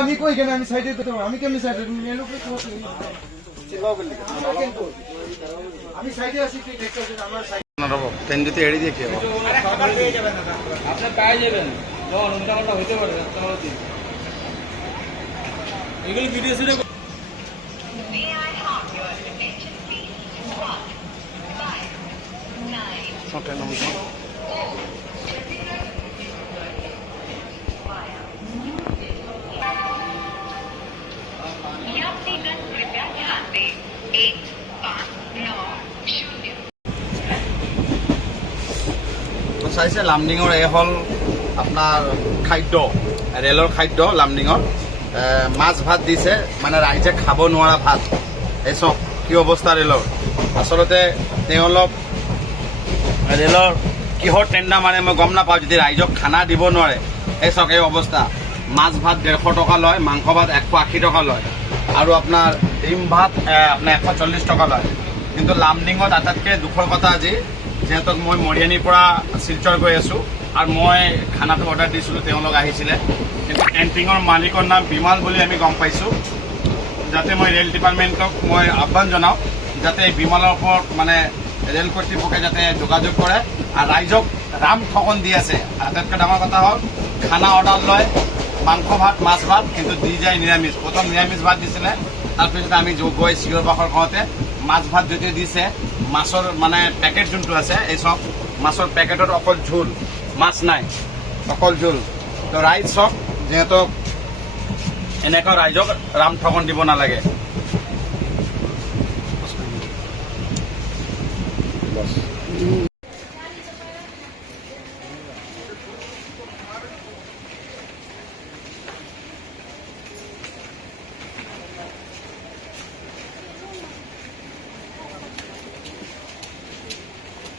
আমি কই কেন আমি সাইডে তো আমি কেমনে সাইডে মেলু কই তো আমি সাইডে আছি তুই দেখতেছিস আমার সাইড ট্রেন যদি এড়িয়ে দিয়ে কি হবে? আপনার পায়ে যাবেন যখন উল্টাপাল্টা হইতে পারে এগুলো ভিডিও শুরু ওটা নাম চাইছে লামডিঙৰ এই হ'ল আপোনাৰ খাদ্য ৰেলৰ খাদ্য লামডিঙৰ মাছ ভাত দিছে মানে ৰাইজে খাব নোৱাৰা ভাত এই চাওক কি অৱস্থা ৰেলৰ আচলতে তেওঁলোক ৰেলৰ কিহৰ টেণ্ডাৰ মানে মই গম নাপাওঁ যদি ৰাইজক খানা দিব নোৱাৰে এই চাওক এই অৱস্থা মাছ ভাত 150 টকা লয় মাংস ভাত 180 টকা লয় আৰু আপোনাৰ ডিম ভাত আপোনাৰ 140 টকা লয় কিন্তু লামডিঙত আটাইতকৈ দুখৰ কথা আজি যিহেতু মই মৰিয়ানীৰ পৰা শিলচৰ গৈ আছোঁ আৰু মই খানাটো অৰ্ডাৰ দিছিলোঁ তেওঁলোক আহিছিলে কিন্তু কেণ্টিঙৰ মালিকৰ নাম বিমাল বুলি আমি গম পাইছোঁ যাতে মই ৰেল ডিপাৰ্টমেণ্টক মই আহ্বান জনাওঁ যাতে এই বিমালৰ ওপৰত মানে ৰেল কৰ্তৃপক্ষে যাতে যোগাযোগ কৰে আৰু ৰাইজক ৰাম ঠগন দি আছে আটাইতকৈ ডাঙৰ কথা হ'ল খানা অৰ্ডাৰ লয় মাংস ভাত মাছ ভাত কিন্তু দি যায় নিৰামিষ প্ৰথম নিৰামিষ ভাত দিছিলে তাৰপিছত আমি গৈ চিঞৰ বাখৰ কৰোঁতে মাছ ভাত যদিও দিছে মাছৰ মানে পেকেট যোনটো আছে এই চব মাছৰ পেকেটত অকল ঝোল মাছ নাই অকল ঝোল তো ৰাইজ চব যিহেতু এনেকুৱা ৰাইজক ৰাম ঠগন দিব নালাগে